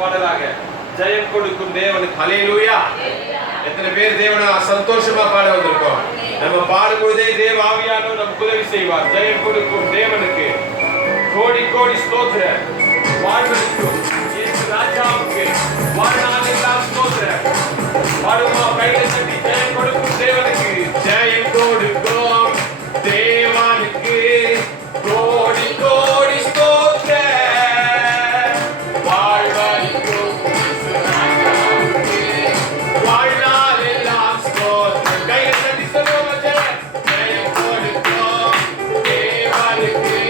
பாடலாக ஜெயம் கொடுக்கும் தேவனுக்கு ஹல்லேலூயா. எத்தனை பேர் தேவனை சந்தோஷமா பாட வந்திருக்கோம். நம்ம பாடும்போதே தேவ ஆவியானவர் நமக்கு உதவி செய்வார். ஜெயம் கொடுக்கும் தேவனுக்கு கோடி கோடி ஸ்தோத்திரம். வாழ்வளிக்கும் இயேசு ராஜாவுக்கு வாழ்நாளெல்லாம் ஸ்தோத்திரம். பாடுமா, கைகளை தட்டி ஜெயம் கொடுக்கும் தேவனுக்கு. ஜெயம் கொடுக்கும் தேவனுக்கு கோடி கோடி ஸ்தோத்திரம். வாழ்வளிக்கும் இயேசு ராஜாவுக்கு வாழ்நாளெல்லாம் ஸ்தோத்திரம். கைகளை தட்டி சொல்லுவோம், ஜெயம் ஜெயம் கொடுக்கும் தேவனுக்கு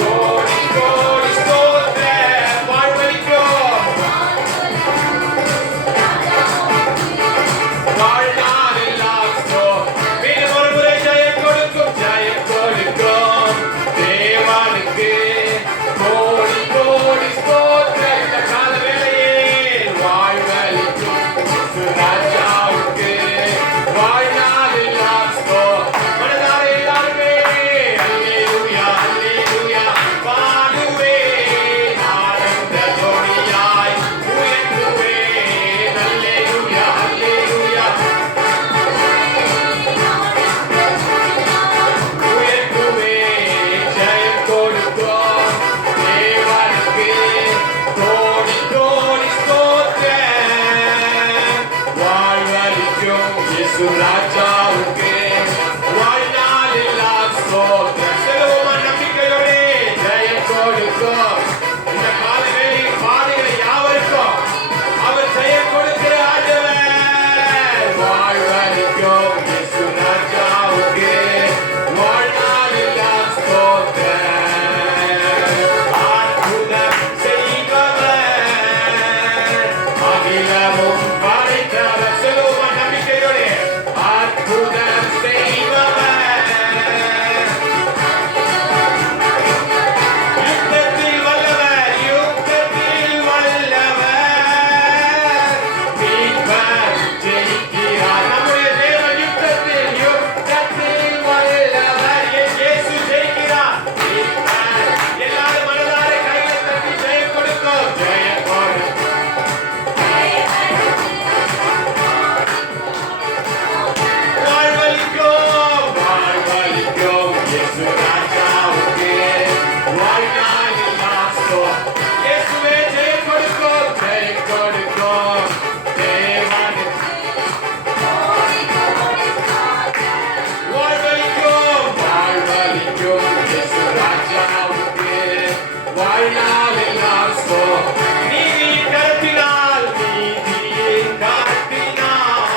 கோடி கோடி ஸ்தோத்திரம். வாழ்வளிக்கும் வாழ்நாளெல்லாம் ஸ்தோத்திரம். மீண்டும் ஒரு முறை ஜெயம் கொடுக்கும் ஜெயம் கொடுக்கும் தேவனுக்கு கோடி கோடி ஸ்தோத்திரம். இந்த கால வேளையில் வாழ்வளிக்கும் இயேசு ராஜாவுக்கு வாழ்நாளெல்லாம் ஸ்தோத்திரம். மனதார எல்லாருமே அல்லேலூயா அல்லேலூயா பாடுவேன். ஆனந்த துணியாய் உயர்த்துவேன். அல்லேலூயா அல்லேலூயா உயர்த்துவேன். ஜெயம் கொடுக்கும் தேவனுக்கு கோடி கோடி ஸ்தோத்திரம். வாழ்வளிக்கும் இயேசு ராஜாவுக்கு வாழ்நாளெல்லாம் ஸ்தோத்திரம். செல்வமா நம்பிக்கையோடு ஜெயம் கொடுக்கும். இந்த கால வேளையில் பாடுகிற யாவருக்கும் அவர் ஜெயம் கொடுக்கிற ஆண்டவர். வாழ்வளிக்கும் இயேசு ராஜாவுக்கு வாழ்நாளெல்லாம் ஸ்தோத்திரம். அற்புதம் செய்பவர், அகிலமும் படைத்தவர். செல்வமா நம்பிக்கையோடு அற்புதம் செய்பவர், யுத்தத்தில் வல்லவர், யுத்தத்தில் வல்லவர். மீட்பர் ஜெயிக்கிறார். நம்முடைய தேவன் யுத்தத்தில் வல்லவர். என் இயேசு ஜெயிக்கிறார். மீட்பர். எல்லாரும் மனதார கைகளை தட்டி ஜெயம் கொடுக்கும். ஜெயம் கொடுக்கும். வாழ்வளிக்கும் வாழ்வளிக்கும் இயேசு ராஜாவுக்கு வாழ்நாளெல்லாம் ஸ்தோத்திரம். இயேசுவே ஜெயம் கொடுக்கும் ஜெயம் கொடுக்கும் தேவனுக்கு வாழ்வளிக்கும் வாழ்வளிக்கும் இயேசு ராஜாவுக்கு வாழ்நாளெல்லாம் ஸ்தோத்திரம். நீதியின் கரத்தினால் நீதியின் கரத்தினால்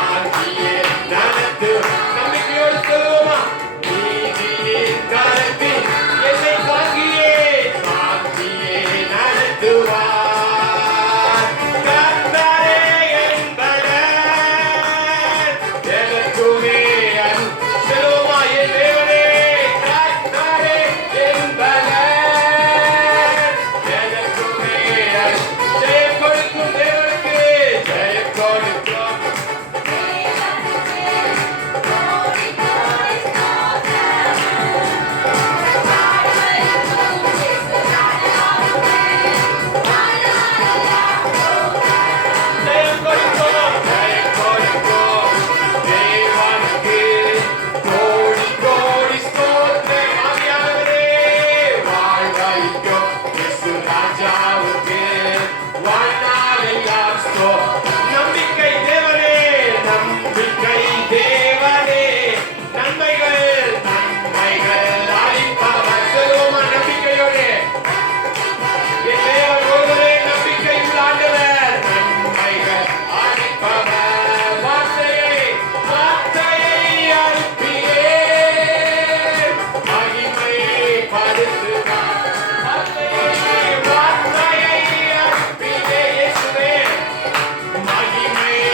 ஆகியே நடத்து. நம்பிக்கையோடு சொல்லுவோமா, நீதியின் கரத்தில் என்னை தாங்கியே நடத்துவார். கர்த்தரே என் பலன், எனக்குமே அருள். சொல்லுவோமா, என் தேவனே கர்த்தரே என் பலன், எனக்குமே அருள். ஜெயம் கொடுக்கும் தேவனுக்கு ஜெயம் கொடுக்கும். ஜெயம் கொடுக்கும் ஜெயம் கொடுக்கும் தேவனுக்கு கோடி கோடி ஸ்தோத்திரம். ஆவியானவரே வாழ்வளிக்கும் இயேசு ராஜாவுக்கு வாழ்நாளெல்லாம் ஸ்தோத்திரம். நம்பிக்கை தேவனே நம்பிக்கை தேவனே நன்மைகள் நன்மைகள் அளிப்பவர். சொல்லுவோமா, நம்பிக்கையோடு என் தேவன் ஒருவரே நம்பிக்கையுள்ள ஆண்டவர். நன்மைகள் அளிப்பவர். வார்த்தையை அனுப்பியே மகிமைப்படுத்துவார். வார்த்தையை அனுப்பியே இயேசுவே மகிமைப்படுத்துவார்.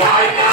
வாய்மை